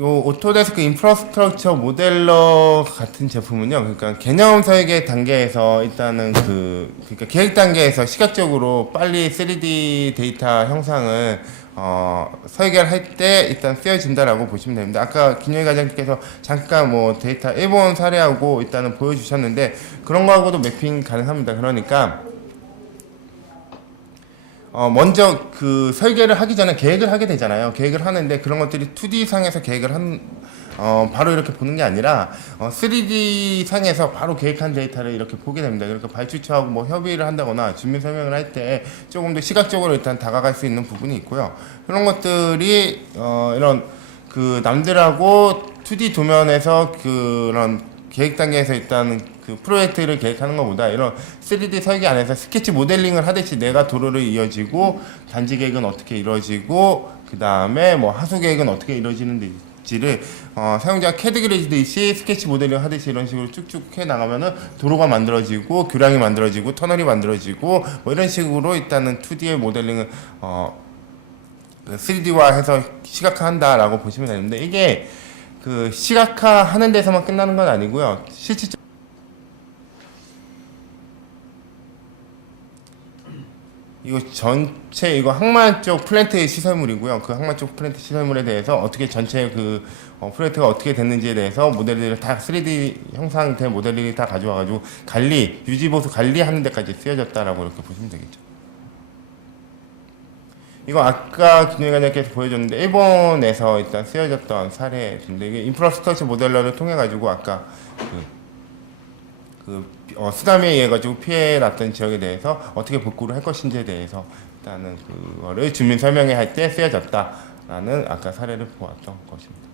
요 오토데스크 인프라스트럭처 모델러 같은 제품은요, 그러니까 개념 설계 단계에서 일단은 그러니까 계획 단계에서 시각적으로 빨리 3D 데이터 형상을 설계를 할 때 일단 쓰여진다라고 보시면 됩니다. 아까 김영희 과장님께서 잠깐 뭐 데이터 일본 사례하고 일단은 보여주셨는데 그런 거하고도 매핑 가능합니다. 그러니까 먼저 그 설계를 하기 전에 계획을 하게 되잖아요. 계획을 하는데 그런 것들이 2D 상에서 계획을 바로 이렇게 보는 게 아니라 3D 상에서 바로 계획한 데이터를 이렇게 보게 됩니다. 그러니까 발주처하고 뭐 협의를 한다거나 주민 설명을 할 때 조금 더 시각적으로 일단 다가갈 수 있는 부분이 있고요. 그런 것들이 이런 그 남들하고 2D 도면에서 그런 계획 단계에서 일단 그 프로젝트를 계획하는 것보다 이런 3D 설계 안에서 스케치 모델링을 하듯이 내가 도로를 이어지고 단지 계획은 어떻게 이루어지고 그 다음에 뭐 하수 계획은 어떻게 이루어지는지를 사용자가 캐드 그리듯이 스케치 모델링 하듯이 이런 식으로 쭉쭉 해 나가면은 도로가 만들어지고 교량이 만들어지고 터널이 만들어지고 뭐 이런 식으로 일단은 2D의 모델링을 3D화해서 시각화한다라고 보시면 되는데 이게 그 시각화하는 데서만 끝나는 건 아니고요. 실질적으로 이거 전체 이거 항만 쪽 플랜트 시설물이고요. 그 항만 쪽 플랜트 시설물에 대해서 어떻게 전체 그 플랜트가 어떻게 됐는지에 대해서 모델들을 다 3D 형상된 모델들이 다 가져와가지고 관리 유지보수 관리하는 데까지 쓰여졌다라고 이렇게 보시면 되겠죠. 이거 아까 김영희 과장님께서 보여줬는데 일본에서 일단 쓰여졌던 사례인데 이게 인프라스트럭처 모델러를 통해 가지고 아까 쓰나미에 의해 가지고 피해 났던 지역에 대해서 어떻게 복구를 할 것인지에 대해서 일단은 그거를 주민 설명회 할 때 쓰여졌다라는 아까 사례를 보았던 것입니다.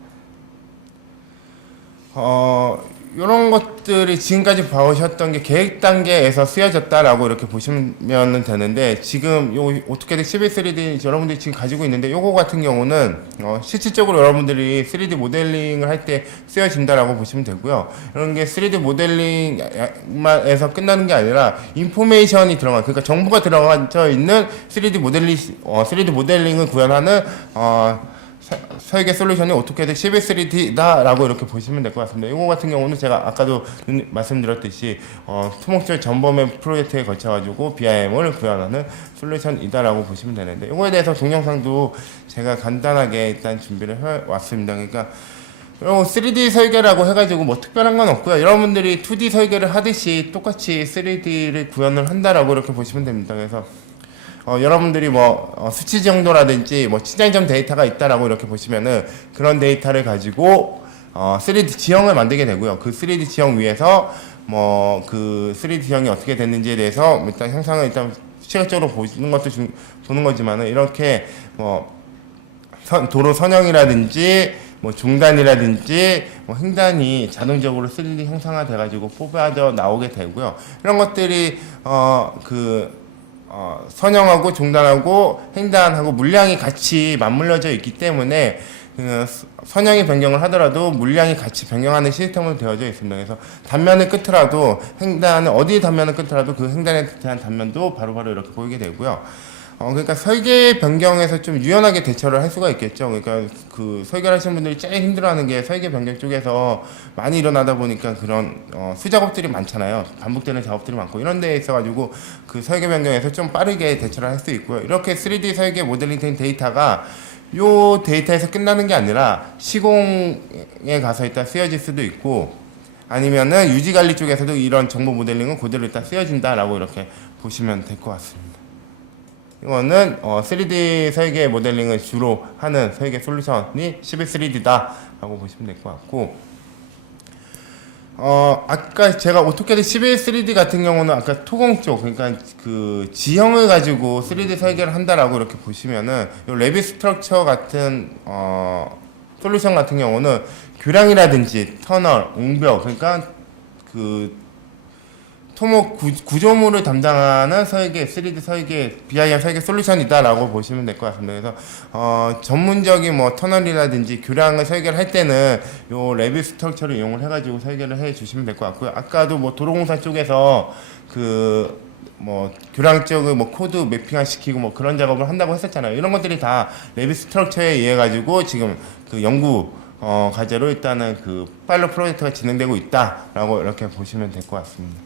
이런 것들이 지금까지 봐오셨던 게 계획 단계에서 쓰여졌다라고 이렇게 보시면 되는데 지금 요 어떻게든 11-3D 여러분들이 지금 가지고 있는데 요거 같은 경우는 실질적으로 여러분들이 3D 모델링을 할 때 쓰여진다라고 보시면 되고요. 이런 게 3D 모델링에서 끝나는 게 아니라 인포메이션이 들어간 그러니까 정보가 들어가 있는 3D 모델링을 구현하는 설계 솔루션이 어떻게든 11-3D다라고 이렇게 보시면 될 것 같습니다. 이거 같은 경우는 제가 아까도 말씀드렸듯이 토목철 전범의 프로젝트에 거쳐가지고 BIM을 구현하는 솔루션이다라고 보시면 되는데 이거에 대해서 동영상도 제가 간단하게 일단 준비를 해왔습니다. 그러니까 3D 설계라고 해가지고 뭐 특별한 건 없고요. 여러분들이 2D 설계를 하듯이 똑같이 3D를 구현을 한다라고 이렇게 보시면 됩니다. 그래서 여러분들이 뭐 수치 정도라든지 뭐 친장점 데이터가 있다라고 이렇게 보시면은 그런 데이터를 가지고 3D 지형을 만들게 되고요. 그 3D 지형 위에서 뭐 그 3D 지형이 어떻게 됐는지에 대해서 일단 형상을 일단 시각적으로 보는 것도 보는 거지만은 이렇게 뭐 도로 선형이라든지 뭐 중단이라든지 뭐 횡단이 자동적으로 3D 형상화 돼가지고 뽑아져 나오게 되고요. 이런 것들이 선형하고 중단하고 횡단하고 물량이 같이 맞물려져 있기 때문에 선형이 변경을 하더라도 물량이 같이 변경하는 시스템으로 되어져 있습니다. 그래서 단면의 끝이라도 횡단은 어디 단면의 끝이라도 그 횡단에 대한 단면도 바로바로 이렇게 보이게 되고요. 그러니까 설계 변경에서 좀 유연하게 대처를 할 수가 있겠죠. 그러니까 그 설계를 하시는 분들이 제일 힘들어하는 게 설계 변경 쪽에서 많이 일어나다 보니까 그런 수작업들이 많잖아요. 반복되는 작업들이 많고 이런 데에 있어가지고 그 설계 변경에서 좀 빠르게 대처를 할 수 있고요. 이렇게 3D 설계 모델링 된 데이터가 요 데이터에서 끝나는 게 아니라 시공에 가서 일단 쓰여질 수도 있고 아니면은 유지관리 쪽에서도 이런 정보 모델링은 그대로 일단 쓰여진다라고 이렇게 보시면 될 것 같습니다. 이거는 3D 설계 모델링을 주로 하는 설계 솔루션이 11-3D다라고 보시면 될 것 같고 아까 제가 오토캐드 11-3D 같은 경우는 아까 토공 쪽 그러니까 그 지형을 가지고 3D 설계를 한다라고 이렇게 보시면은 요 레빗 스트럭처 같은 솔루션 같은 경우는 교량이라든지 터널, 옹벽 그러니까 그 토목 구조물을 담당하는 설계, 3D 설계, BIM 설계 솔루션이다라고 보시면 될 것 같습니다. 그래서 전문적인 뭐 터널이라든지 교량을 설계를 할 때는 요 레빗 스트럭처를 이용을 해가지고 설계를 해주시면 될 것 같고요. 아까도 뭐 도로공사 쪽에서 그 뭐 교량 쪽을 뭐 코드 매핑화 시키고 뭐 그런 작업을 한다고 했었잖아요. 이런 것들이 다 레빗 스트럭처에 의해 가지고 지금 그 연구 과제로 일단은 그 파일럿 프로젝트가 진행되고 있다라고 이렇게 보시면 될 것 같습니다.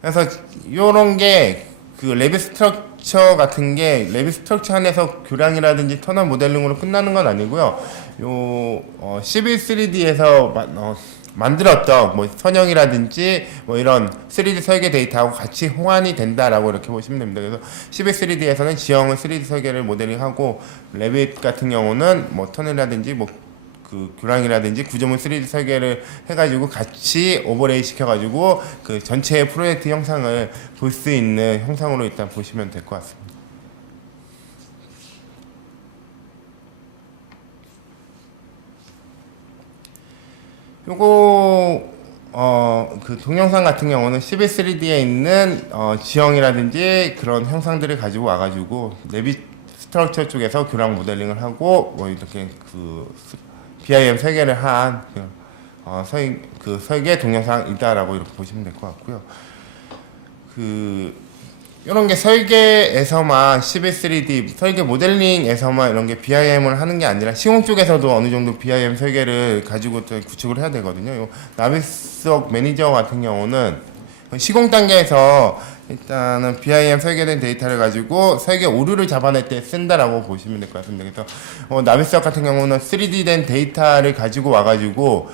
그래서 요런 게 그 레빗 스트럭처 같은 게 레빗 스트럭처 안에서 교량이라든지 터널 모델링으로 끝나는 건 아니고요. 요 시빌 3D에서 만들었던 뭐 선형이라든지 뭐 이런 3D 설계 데이터하고 같이 호환이 된다라고 이렇게 보시면 됩니다. 그래서 시빌 3D에서는 지형을 3D 설계를 모델링하고 레빗 같은 경우는 뭐 터널이라든지 뭐 그 교량이라든지 구조물 3D 설계를 해가지고 같이 오버레이 시켜가지고 그 전체 프로젝트 형상을 볼 수 있는 형상으로 일단 보시면 될 것 같습니다. 요거 그 동영상 같은 경우는 CB3D에 있는 지형이라든지 그런 형상들을 가지고 와가지고 레빗 스트럭처 쪽에서 교량 모델링을 하고 뭐 이렇게 그 BIM 설계를 한 그 설계 동영상이다라고 이렇게 보시면 될 것 같고요. 그 이런 게 설계에서만 CB3D 설계 모델링에서만 이런 게 BIM을 하는 게 아니라 시공 쪽에서도 어느 정도 BIM 설계를 가지고 또 구축을 해야 되거든요. 요 나비스웍 매니저 같은 경우는 시공 단계에서 일단은 BIM 설계된 데이터를 가지고 설계 오류를 잡아낼 때 쓴다라고 보시면 될 것 같습니다. 그래서 나비스웍 같은 경우는 3D 된 데이터를 가지고 와가지고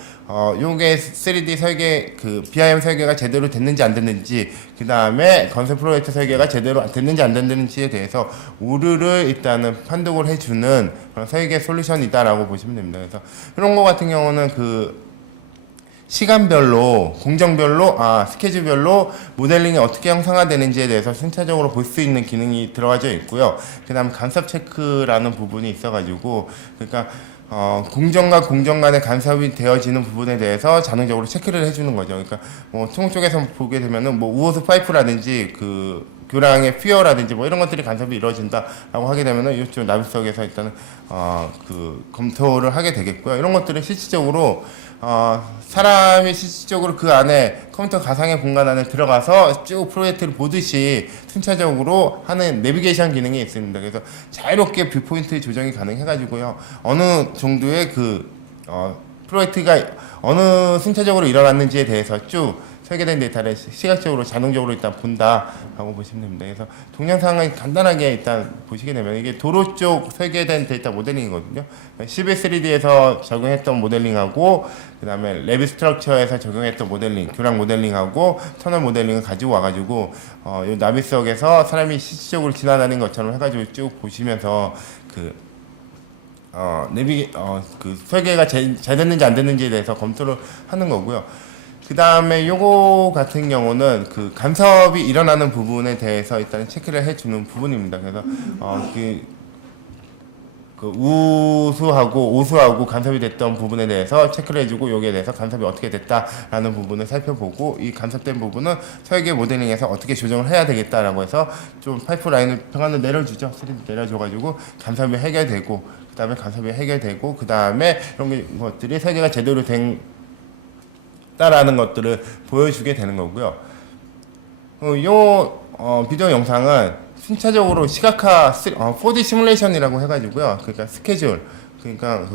요게 3D 설계 그 BIM 설계가 제대로 됐는지 안 됐는지 그 다음에 건설 프로젝트 설계가 제대로 됐는지 안 됐는지에 대해서 오류를 일단은 판독을 해주는 그런 설계 솔루션이다라고 보시면 됩니다. 그래서 이런 거 같은 경우는 그 시간별로, 공정별로, 스케줄별로 모델링이 어떻게 형상화되는지에 대해서 순차적으로 볼 수 있는 기능이 들어가져 있고요. 그 다음에 간섭 체크라는 부분이 있어가지고, 그러니까, 공정과 공정 간의 간섭이 되어지는 부분에 대해서 자동적으로 체크를 해주는 거죠. 그러니까, 뭐, 통 쪽에서 보게 되면은, 뭐, 우호수 파이프라든지, 그, 교량의 퓨어라든지 뭐 이런 것들이 간섭이 이루어진다라고 하게 되면은 이쪽 나비석에서 일단은 그 검토를 하게 되겠고요. 이런 것들은 실질적으로 사람이 실질적으로 그 안에 컴퓨터 가상의 공간 안에 들어가서 쭉 프로젝트를 보듯이 순차적으로 하는 내비게이션 기능이 있습니다. 그래서 자유롭게 뷰포인트 조정이 가능해가지고요. 어느 정도의 그 프로젝트가 어느 순차적으로 일어났는지에 대해서 쭉 설계된 데이터를 시각적으로 자동적으로 일단 본다라고 보시면 됩니다. 그래서 동영상을 간단하게 일단 보시게 되면 이게 도로 쪽 설계된 데이터 모델링이거든요. CB3D에서 적용했던 모델링하고 그 다음에 레빗 스트럭처에서 적용했던 모델링, 교량 모델링하고 터널 모델링을 가지고 와가지고 이 나비석에서 사람이 실질적으로 지나다니는 것처럼 해가지고 쭉 보시면서 그 그 설계가 잘 됐는지 안 됐는지에 대해서 검토를 하는 거고요. 그 다음에 요거 같은 경우는 그 간섭이 일어나는 부분에 대해서 일단 체크를 해주는 부분입니다. 그래서 그 우수하고 오수하고 간섭이 됐던 부분에 대해서 체크를 해주고 여기에 대해서 간섭이 어떻게 됐다라는 부분을 살펴보고 이 간섭된 부분은 설계 모델링에서 어떻게 조정을 해야 되겠다라고 해서 좀 파이프라인을 평안을 내려주죠. 3D 내려줘가지고 간섭이 해결되고 그 다음에 간섭이 해결되고 그 다음에 이런 것들이 설계가 제대로 된 라는 것들을 보여주게 되는 거고요. 비디오 영상은 순차적으로 시각화 4D 시뮬레이션이라고 해가지고요. 그러니까 스케줄, 그러니까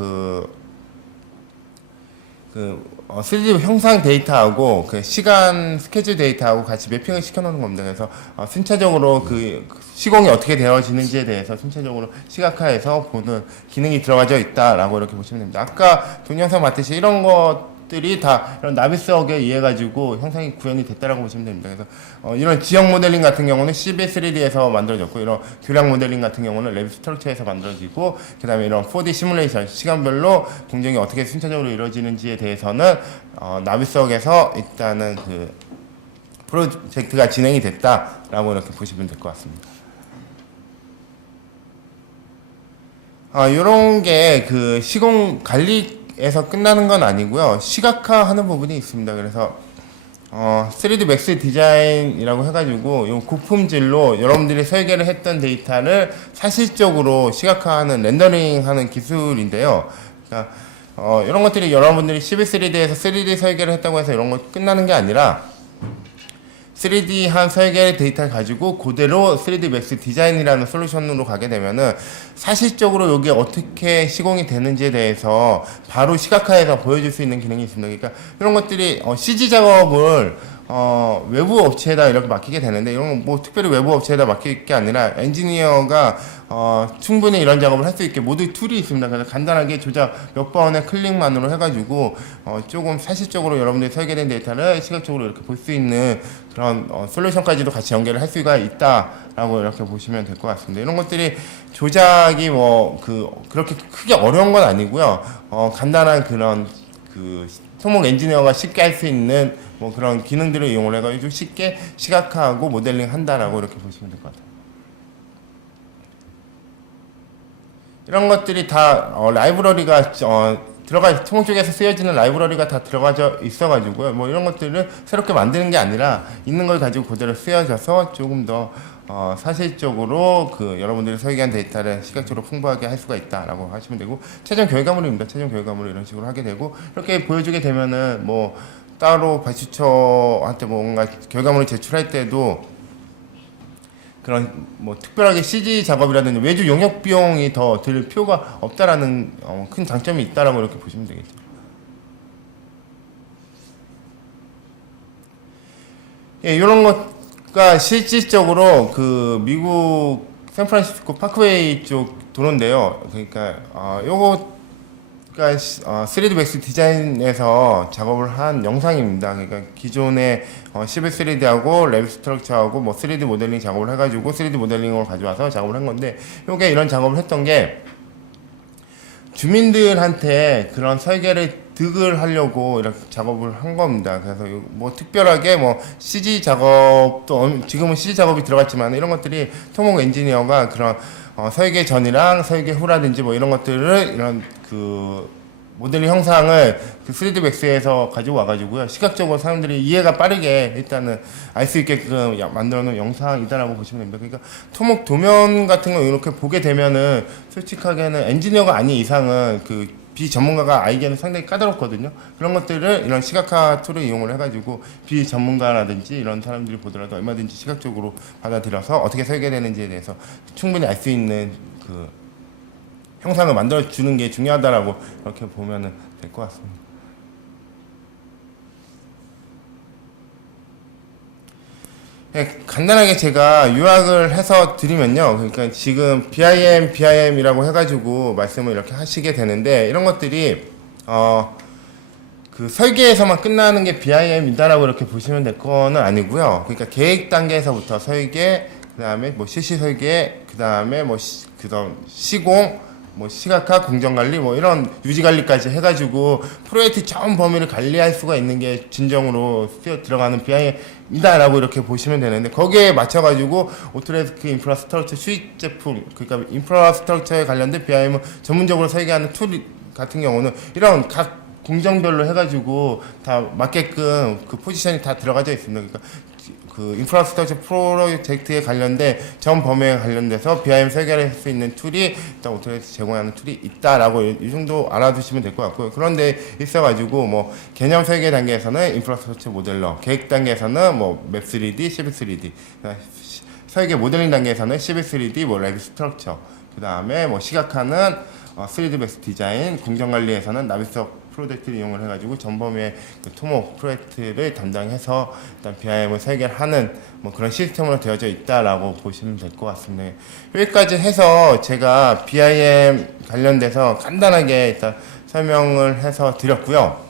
3D 형상 데이터하고 그 시간 스케줄 데이터하고 같이 매핑을 시켜놓는 겁니다. 그래서 순차적으로 그 시공이 어떻게 되어지는지에 대해서 순차적으로 시각화해서 보는 기능이 들어가져 있다라고 이렇게 보시면 됩니다. 아까 동영상 봤듯이 이런 것들이 다 이런 나비석에 의해 가지고 형상이 구현이 됐다라고 보시면 됩니다. 그래서 이런 지형 모델링 같은 경우는 CB3D에서 만들어졌고 이런 교량 모델링 같은 경우는 레빗 스트럭처에서 만들어지고 그다음에 이런 4D 시뮬레이션 시간별로 공정이 어떻게 순차적으로 이루어지는지에 대해서는 나비석에서 일단은 그 프로젝트가 진행이 됐다라고 이렇게 보시면 될 것 같습니다. 이런 게 그 시공 관리에서 끝나는 건 아니고요. 시각화하는 부분이 있습니다. 그래서 3D 맥스 디자인이라고 해가지고 이 고품질로 여러분들이 설계를 했던 데이터를 사실적으로 시각화하는 렌더링하는 기술인데요. 그러니까 이런 것들이 여러분들이 CB3D에서 3D 설계를 했다고 해서 이런 거 끝나는 게 아니라 3D한 설계 데이터를 가지고 그대로 3D 맥스 디자인이라는 솔루션으로 가게 되면은 사실적으로 여기 어떻게 시공이 되는지에 대해서 바로 시각화해서 보여줄 수 있는 기능이 있습니다. 그러니까 이런 것들이 CG 작업을 외부 업체에다 이렇게 맡기게 되는데, 이런 건 뭐 특별히 외부 업체에다 맡길 게 아니라 엔지니어가 충분히 이런 작업을 할 수 있게 모두 툴이 있습니다. 그래서 간단하게 조작 몇 번의 클릭만으로 해가지고 조금 사실적으로 여러분들이 설계된 데이터를 시각적으로 이렇게 볼 수 있는 그런 솔루션까지도 같이 연결을 할 수가 있다라고 이렇게 보시면 될 것 같습니다. 이런 것들이 조작이 그렇게 크게 어려운 건 아니고요. 간단한 그런 토목 엔지니어가 쉽게 할 수 있는 뭐 그런 기능들을 이용을 해가지고 쉽게 시각화하고 모델링 한다라고 이렇게 보시면 될 것 같아요. 이런 것들이 다 라이브러리가 토목 쪽에서 쓰여지는 라이브러리가 다 들어가져 있어가지고요. 뭐 이런 것들을 새롭게 만드는 게 아니라 있는 걸 가지고 그대로 쓰여져서 조금 더 사실적으로 여러분들이 설계한 데이터를 시각적으로 풍부하게 할 수가 있다라고 하시면 되고, 최종 결과물입니다. 최종 결과물을 이런 식으로 하게 되고, 이렇게 보여주게 되면은 뭐 따로 발주처한테 뭔가 결과물을 제출할 때도 그런 뭐 특별하게 CG 작업이라든지 외주 용역 비용이 더 들 필요가 없다라는 큰 장점이 있다라고 이렇게 보시면 되겠죠. 예, 이런 것가 실질적으로 미국 샌프란시스코 파크웨이 쪽 도로인데요. 그러니까 요거가 3D 맥스 디자인에서 작업을 한 영상입니다. 그러니까 기존의 11-3D하고 랩 스트럭처하고 뭐 3D 모델링 작업을 해가지고 3D 모델링으로 가져와서 작업을 한 건데, 요게 이런 작업을 했던 게 주민들한테 그런 설계를 득을 하려고 이렇게 작업을 한 겁니다. 그래서 뭐 특별하게 뭐 CG 작업도 지금은 CG 작업이 들어갔지만, 이런 것들이 토목 엔지니어가 그런 설계 전이랑 설계 후라든지 뭐 이런 것들을 이런 모델링 형상을 3D 맥스에서 가지고 와가지고요, 시각적으로 사람들이 이해가 빠르게 일단은 알 수 있게끔 만들어 놓은 영상이다라고 보시면 됩니다. 그러니까 토목 도면 같은 거 이렇게 보게 되면은 솔직하게는 엔지니어가 아닌 이상은 비전문가가 알기에는 상당히 까다롭거든요. 그런 것들을 이런 시각화 툴을 이용을 해가지고 비전문가라든지 이런 사람들이 보더라도 얼마든지 시각적으로 받아들여서 어떻게 설계되는지에 대해서 충분히 알 수 있는 형상을 만들어 주는 게 중요하다라고 이렇게 보면은 될 것 같습니다. 네, 간단하게 제가 요약을 해서 드리면요. 그러니까 지금 BIM이라고 해가지고 말씀을 이렇게 하시게 되는데, 이런 것들이 설계에서만 끝나는 게 BIM이다라고 이렇게 보시면 될 거는 아니고요. 그러니까 계획 단계에서부터 설계, 그 다음에 뭐 실시 설계, 그 다음에 뭐 시공, 뭐 시각화, 공정관리, 뭐 이런 유지관리까지 해가지고 프로젝트 전 범위를 관리할 수가 있는 게 진정으로 들어가는 BIM이다라고 이렇게 보시면 되는데, 거기에 맞춰가지고 오토데스크 인프라스트럭처 수익 제품, 그러니까 인프라스트럭처에 관련된 BIM을 전문적으로 설계하는 툴 같은 경우는 이런 각 공정별로 해가지고 다 맞게끔 포지션이 다 들어가져 있습니다. 그러니까 인프라스트럭처 프로젝트에 관련된 전 범위에 관련돼서 BIM 설계를 할 수 있는 툴이 일단 오토데스크 제공하는 툴이 있다라고 이 정도 알아두시면 될 것 같고요. 그런데 있어가지고 뭐 개념 설계 단계에서는 인프라스트럭처 모델러, 계획 단계에서는 뭐 맵3D, 11-3D, 설계 모델링 단계에서는 11-3D, 뭐 랩 스트럭처, 그 다음에 뭐 시각화는 3D 맥스 디자인, 공정관리에서는 나비스톡 프로젝트를 이용을 해가지고 전범위의 토목 프로젝트를 담당해서 일단 BIM을 설계를 하는 뭐 그런 시스템으로 되어져 있다라고 보시면 될 것 같습니다. 여기까지 해서 제가 BIM 관련돼서 간단하게 일단 설명을 해서 드렸고요.